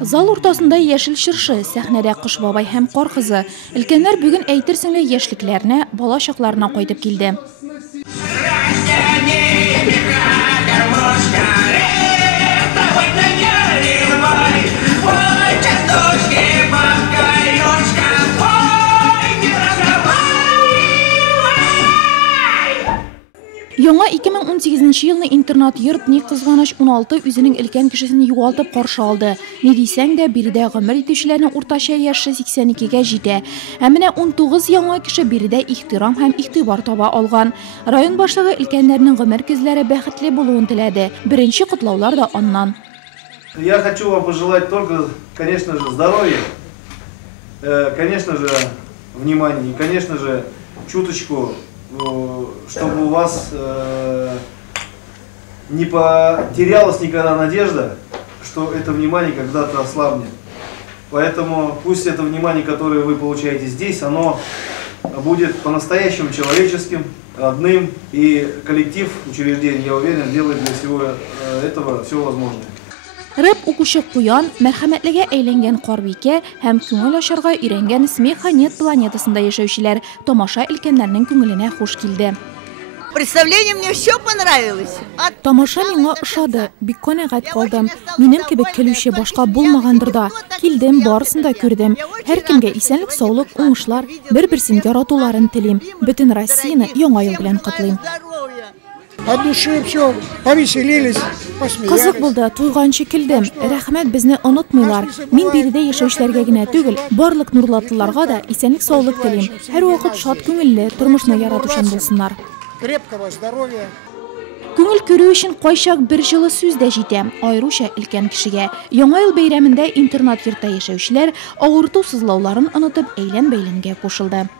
Зал уртасында яшел чыршы, сәхнәдә Кыш бабай һәм кар кызы. Өлкәннәр бүген әйтерсең лә яшьлекләренә, бала чакларына кайтып килде. Яңа 2018 елны интернат йорт ни кызганыч 16 үзенең өлкән кешесен югалтып каршы алды. Ни дисәң дә биредә гомер итүчеләрнең уртача яше 82-гә җитә. Ә менә 19 яңа кеше биредә ихтирам һәм игътибар таба алган. Район башлыгы өлкәннәрнең гомер күзләре бәхетле булуын теләде. Беренче котлаулар да аннан. Я хочу вам пожелать только, конечно же, здоровья, конечно же, внимания и, конечно же, чуточку, чтобы у вас не потерялась никогда надежда, что это внимание когда-то ослабнет. Поэтому пусть это внимание, которое вы получаете здесь, оно будет по-настоящему человеческим, родным, и коллектив учреждения, я уверен, делает для всего этого все возможное. Рәп укучы Куян, мәрхәмәтлегә әйләнгән Карбикә һәм күңел ачарга өйрәнгән Смеханет планетасында яшәүчеләр тамаша өлкәннәрнең күңеленә хуш килде. Представление мне все понравилось. Тамаша миңа ошады, бик канәгать калдым. Минем кебек көлүче башка булмагандыр да. Килдем, барысын да күрдем. Һәркемгә исәнлек, саулык, уңышлар, бер-берсен яратуларын телим. Бөтен Россияны яңа ел белән котлыйм. От души все, повеселились, посмеялись. Кызык булды, туйганчы килдем. Рәхмәт, безне онытмыйлар. Мин биредә яшәүчеләргә генә түгел, барлык нурлатлыларга да исәнлек, саулык телим. Һәр вакыт шат күңелле, тормышны яратучан булсыннар. Крепкого здоровья. Күңел күрү өчен кайчак бер җылы сүз дә җитә, аеруча өлкән кешегә. Яңа ел бәйрәмендә интернат йортта яшәүчеләр авырту сызлауларын онытып әйлән-бәйләнгә кушылды.